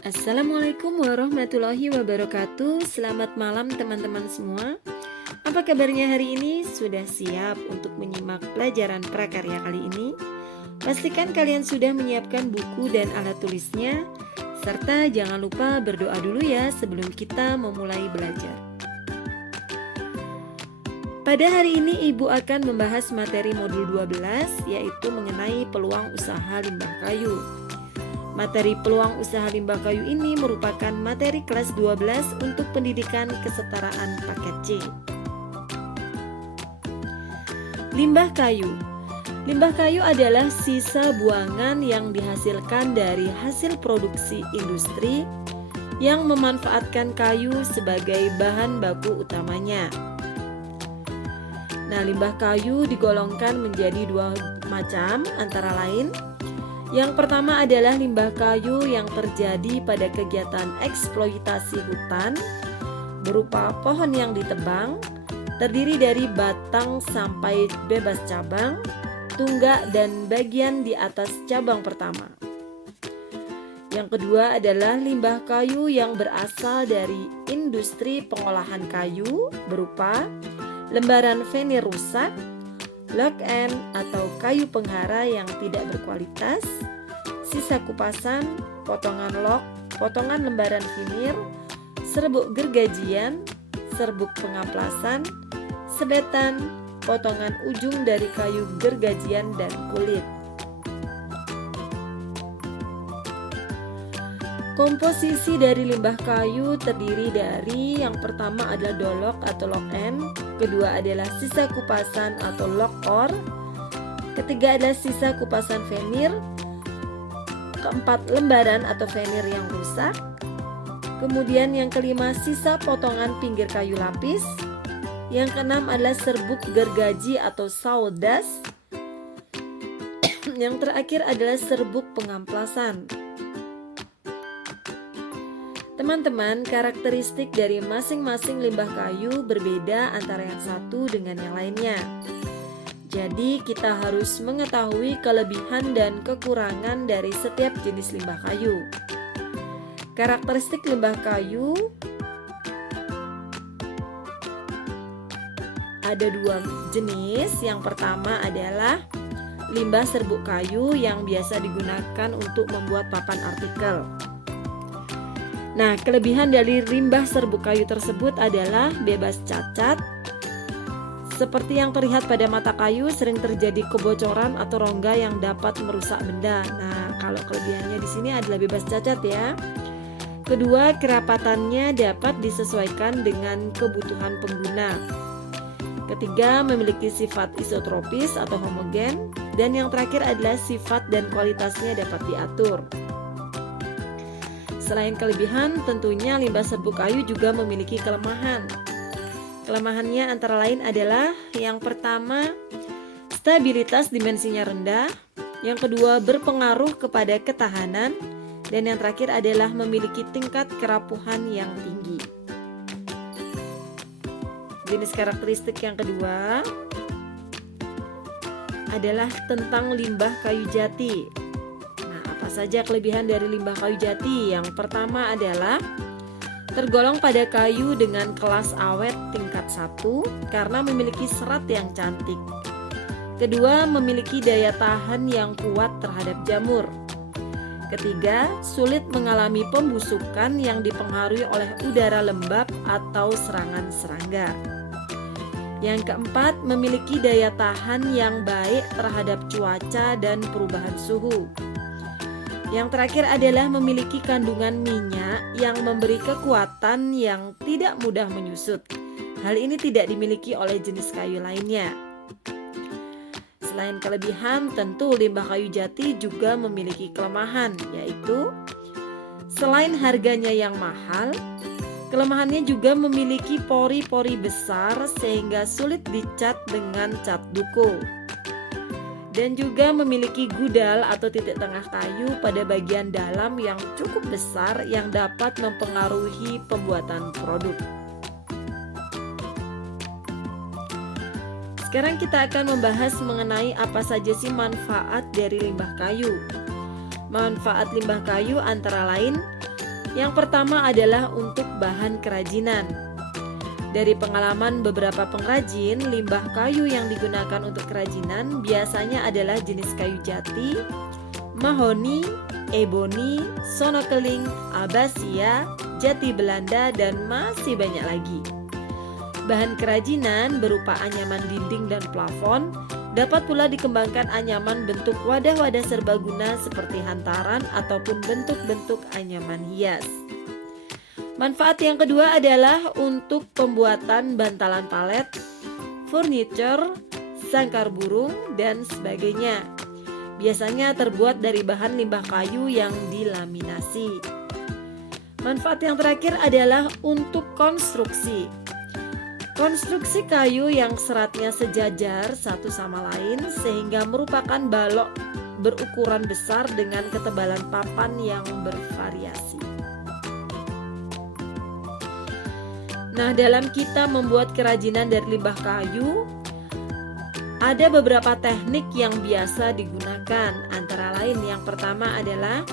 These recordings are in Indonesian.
Assalamualaikum warahmatullahi wabarakatuh. Selamat malam teman-teman semua. Apa kabarnya hari ini? Sudah siap untuk menyimak pelajaran prakarya kali ini? Pastikan kalian sudah menyiapkan buku dan alat tulisnya, serta jangan lupa berdoa dulu ya sebelum kita memulai belajar. Pada hari ini Ibu akan membahas materi modul 12, yaitu mengenai peluang usaha limbah kayu. Materi peluang usaha limbah kayu ini merupakan materi kelas 12 untuk pendidikan kesetaraan paket C. Limbah kayu. Limbah kayu adalah sisa buangan yang dihasilkan dari hasil produksi industri yang memanfaatkan kayu sebagai bahan baku utamanya. Nah, limbah kayu digolongkan menjadi dua macam, antara lain yang pertama adalah limbah kayu yang terjadi pada kegiatan eksploitasi hutan berupa pohon yang ditebang, terdiri dari batang sampai bebas cabang, tunggak dan bagian di atas cabang pertama. Yang kedua adalah limbah kayu yang berasal dari industri pengolahan kayu berupa lembaran venir rusak, lock-end atau kayu penghara yang tidak berkualitas, sisa kupasan, potongan lock, potongan lembaran vinir, serbuk gergajian, serbuk pengamplasan, sebetan, potongan ujung dari kayu gergajian dan kulit. Komposisi dari limbah kayu terdiri dari yang pertama adalah dolok atau lock-end, kedua adalah sisa kupasan atau lock-core, ketiga adalah sisa kupasan venir, keempat lembaran atau venir yang rusak, kemudian yang kelima sisa potongan pinggir kayu lapis, yang keenam adalah serbuk gergaji atau sawdust, yang terakhir adalah serbuk pengamplasan. Teman-teman, karakteristik dari masing-masing limbah kayu berbeda antara yang satu dengan yang lainnya. Jadi, kita harus mengetahui kelebihan dan kekurangan dari setiap jenis limbah kayu. Karakteristik limbah kayu ada dua jenis. Yang pertama adalah limbah serbuk kayu yang biasa digunakan untuk membuat papan artikel. Nah, kelebihan dari limbah serbuk kayu tersebut adalah bebas cacat. Seperti yang terlihat pada mata kayu, sering terjadi kebocoran atau rongga yang dapat merusak benda. Nah, kalau kelebihannya di sini adalah bebas cacat ya. Kedua, kerapatannya dapat disesuaikan dengan kebutuhan pengguna. Ketiga, memiliki sifat isotropis atau homogen. Dan yang terakhir adalah sifat dan kualitasnya dapat diatur. Selain kelebihan, tentunya limbah serbuk kayu juga memiliki kelemahan. Kelemahannya antara lain adalah yang pertama, stabilitas dimensinya rendah, yang kedua berpengaruh kepada ketahanan, dan yang terakhir adalah memiliki tingkat kerapuhan yang tinggi. Jenis karakteristik yang kedua adalah tentang limbah kayu jati. Saja kelebihan dari limbah kayu jati. Yang pertama adalah tergolong pada kayu dengan kelas awet tingkat 1 karena memiliki serat yang cantik. Kedua, memiliki daya tahan yang kuat terhadap jamur. Ketiga, sulit mengalami pembusukan yang dipengaruhi oleh udara lembab atau serangan serangga. Yang keempat, memiliki daya tahan yang baik terhadap cuaca dan perubahan suhu. Yang terakhir adalah memiliki kandungan minyak yang memberi kekuatan yang tidak mudah menyusut. Hal ini tidak dimiliki oleh jenis kayu lainnya. Selain kelebihan, tentu limbah kayu jati juga memiliki kelemahan, yaitu selain harganya yang mahal, kelemahannya juga memiliki pori-pori besar sehingga sulit dicat dengan cat duku. Dan juga memiliki gudal atau titik tengah kayu pada bagian dalam yang cukup besar yang dapat mempengaruhi pembuatan produk. Sekarang kita akan membahas mengenai apa saja sih manfaat dari limbah kayu. Manfaat limbah kayu antara lain Yang pertama adalah untuk bahan kerajinan. Dari pengalaman beberapa pengrajin, limbah kayu yang digunakan untuk kerajinan biasanya adalah jenis kayu jati, mahoni, eboni, sono keling, abasia, jati Belanda, dan masih banyak lagi. Bahan kerajinan berupa anyaman dinding dan plafon. Dapat pula dikembangkan anyaman bentuk wadah-wadah serbaguna seperti hantaran ataupun bentuk-bentuk anyaman hias. Manfaat yang kedua adalah untuk pembuatan bantalan palet, furniture, sangkar burung, dan sebagainya. Biasanya terbuat dari bahan limbah kayu yang dilaminasi. Manfaat yang terakhir adalah untuk konstruksi. Konstruksi kayu yang seratnya sejajar satu sama lain sehingga merupakan balok berukuran besar dengan ketebalan papan yang bervariasi. Nah, dalam kita membuat kerajinan dari limbah kayu, ada beberapa teknik yang biasa digunakan. Antara lain yang pertama adalah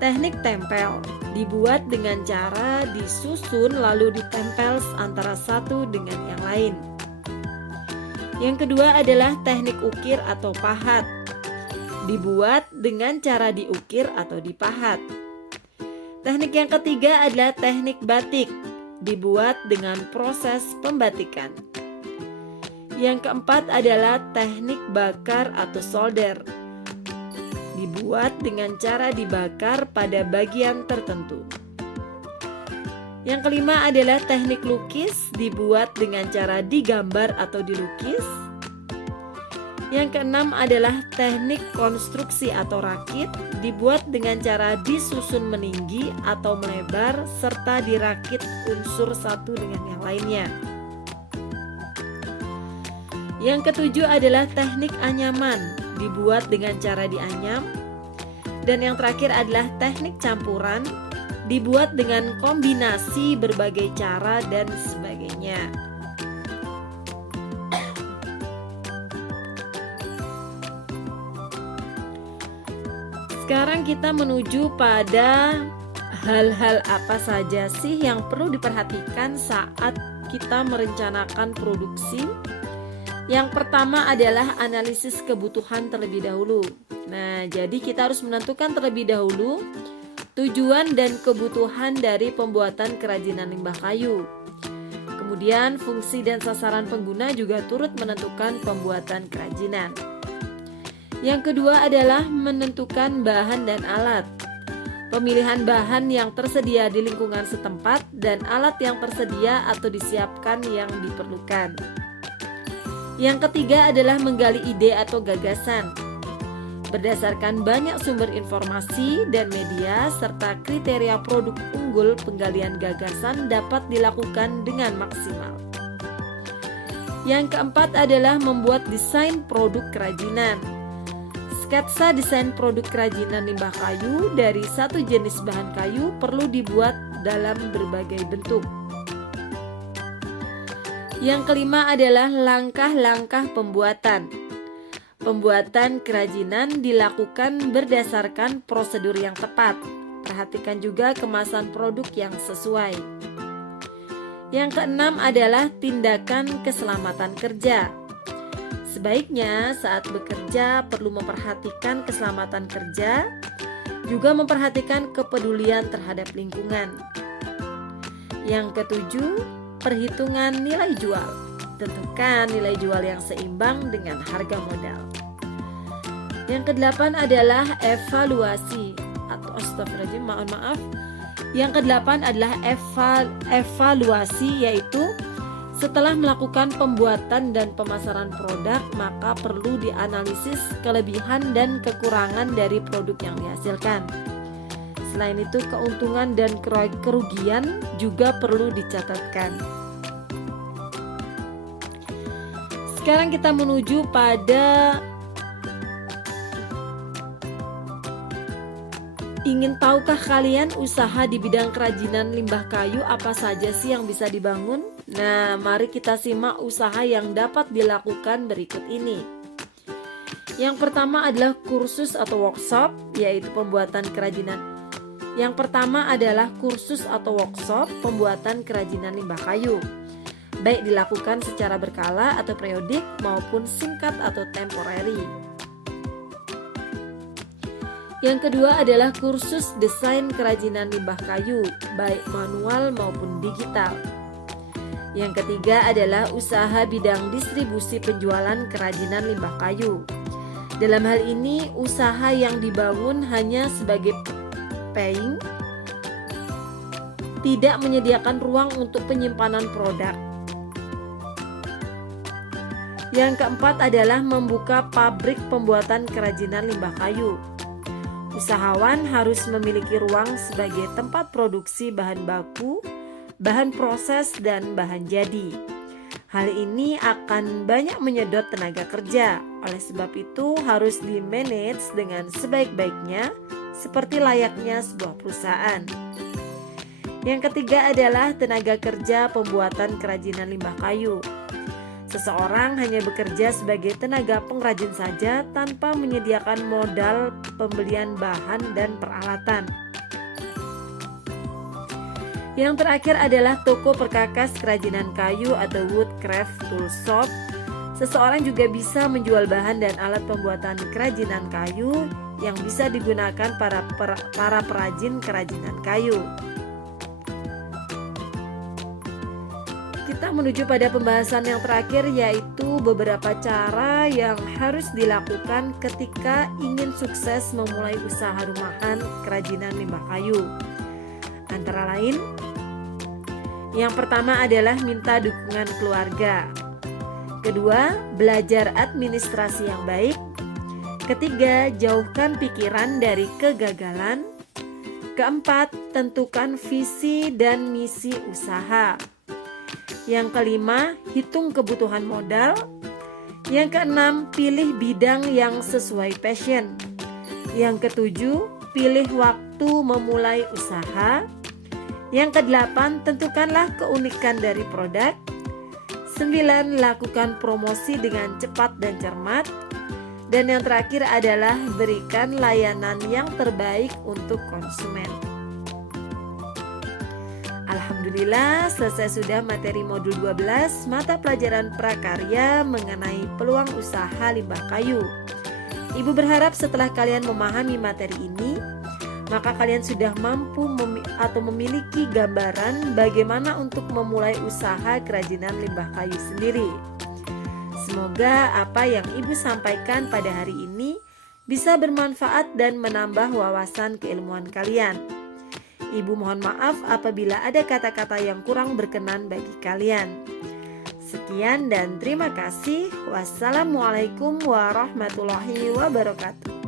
teknik tempel. Dibuat dengan cara disusun lalu ditempel antara satu dengan yang lain. Yang kedua adalah teknik ukir atau pahat. Dibuat dengan cara diukir atau dipahat. Teknik yang ketiga adalah teknik batik. Dibuat dengan proses pembatikan. Yang keempat adalah teknik bakar atau solder. Dibuat dengan cara dibakar pada bagian tertentu. Yang kelima adalah teknik lukis, dibuat dengan cara digambar atau dilukis. Yang keenam adalah teknik konstruksi atau rakit, dibuat dengan cara disusun meninggi atau melebar serta dirakit unsur satu dengan yang lainnya. Yang ketujuh adalah teknik anyaman, dibuat dengan cara dianyam. Dan yang terakhir adalah teknik campuran, dibuat dengan kombinasi berbagai cara dan sebagainya. Sekarang kita menuju pada hal-hal apa saja sih yang perlu diperhatikan saat kita merencanakan produksi. Yang pertama adalah analisis kebutuhan terlebih dahulu. Nah, jadi kita harus menentukan terlebih dahulu tujuan dan kebutuhan dari pembuatan kerajinan limbah kayu. Kemudian fungsi dan sasaran pengguna juga turut menentukan pembuatan kerajinan. Yang kedua adalah menentukan bahan dan alat. Pemilihan bahan yang tersedia di lingkungan setempat dan alat yang tersedia atau disiapkan yang diperlukan. Yang ketiga adalah menggali ide atau gagasan. Berdasarkan banyak sumber informasi dan media serta kriteria produk unggul, penggalian gagasan dapat dilakukan dengan maksimal. Yang keempat adalah membuat desain produk kerajinan. Sketsa desain produk kerajinan limbah kayu dari satu jenis bahan kayu perlu dibuat dalam berbagai bentuk. Yang kelima adalah langkah-langkah pembuatan. Pembuatan kerajinan dilakukan berdasarkan prosedur yang tepat. Perhatikan juga kemasan produk yang sesuai. Yang keenam adalah tindakan keselamatan kerja. Sebaiknya saat bekerja perlu memperhatikan keselamatan kerja, juga memperhatikan kepedulian terhadap lingkungan. Yang ketujuh, perhitungan nilai jual. Tentukan nilai jual yang seimbang dengan harga modal. Yang kedelapan adalah evaluasi atau astagfirullahaladzim, maaf. Yang kedelapan adalah evaluasi, yaitu setelah melakukan pembuatan dan pemasaran produk, maka perlu dianalisis kelebihan dan kekurangan dari produk yang dihasilkan. Selain itu, keuntungan dan kerugian juga perlu dicatatkan. Sekarang kita menuju pada ingin tahukah kalian usaha di bidang kerajinan limbah kayu apa saja sih yang bisa dibangun? Nah, mari kita simak usaha yang dapat dilakukan berikut ini. Yang pertama adalah kursus atau workshop, yaitu pembuatan kerajinan Yang pertama adalah kursus atau workshop pembuatan kerajinan limbah kayu, baik dilakukan secara berkala atau periodik maupun singkat atau temporary. Yang kedua adalah kursus desain kerajinan limbah kayu, baik manual maupun digital. Yang ketiga adalah usaha bidang distribusi penjualan kerajinan limbah kayu. Dalam hal ini, usaha yang dibangun hanya sebagai paying, tidak menyediakan ruang untuk penyimpanan produk. Yang keempat adalah membuka pabrik pembuatan kerajinan limbah kayu. Usahawan harus memiliki ruang sebagai tempat produksi bahan baku, bahan proses, dan bahan jadi. Hal ini akan banyak menyedot tenaga kerja, oleh sebab itu harus di-manage dengan sebaik-baiknya seperti layaknya sebuah perusahaan. Yang ketiga adalah tenaga kerja pembuatan kerajinan limbah kayu. Seseorang hanya bekerja sebagai tenaga pengrajin saja tanpa menyediakan modal pembelian bahan dan peralatan. Yang terakhir adalah toko perkakas kerajinan kayu atau woodcraft tool shop. Seseorang juga bisa menjual bahan dan alat pembuatan kerajinan kayu yang bisa digunakan para perajin kerajinan kayu. Kita menuju pada pembahasan yang terakhir, yaitu beberapa cara yang harus dilakukan ketika ingin sukses memulai usaha rumahan kerajinan limbah kayu. Antara lain, yang pertama adalah minta dukungan keluarga. Kedua, belajar administrasi yang baik. Ketiga, jauhkan pikiran dari kegagalan. Keempat, tentukan visi dan misi usaha. Yang kelima, hitung kebutuhan modal. Yang keenam, pilih bidang yang sesuai passion. Yang ketujuh, pilih waktu memulai usaha. Yang kedelapan, tentukanlah keunikan dari produk. 9, lakukan promosi dengan cepat dan cermat. Dan yang terakhir adalah berikan layanan yang terbaik untuk konsumen. Alhamdulillah, selesai sudah materi modul 12 mata pelajaran prakarya mengenai peluang usaha limbah kayu. Ibu berharap setelah kalian memahami materi ini, maka kalian sudah mampu atau memiliki gambaran bagaimana untuk memulai usaha kerajinan limbah kayu sendiri. Semoga apa yang Ibu sampaikan pada hari ini bisa bermanfaat dan menambah wawasan keilmuan kalian. Ibu mohon maaf apabila ada kata-kata yang kurang berkenan bagi kalian. Sekian dan terima kasih. Wassalamualaikum warahmatullahi wabarakatuh.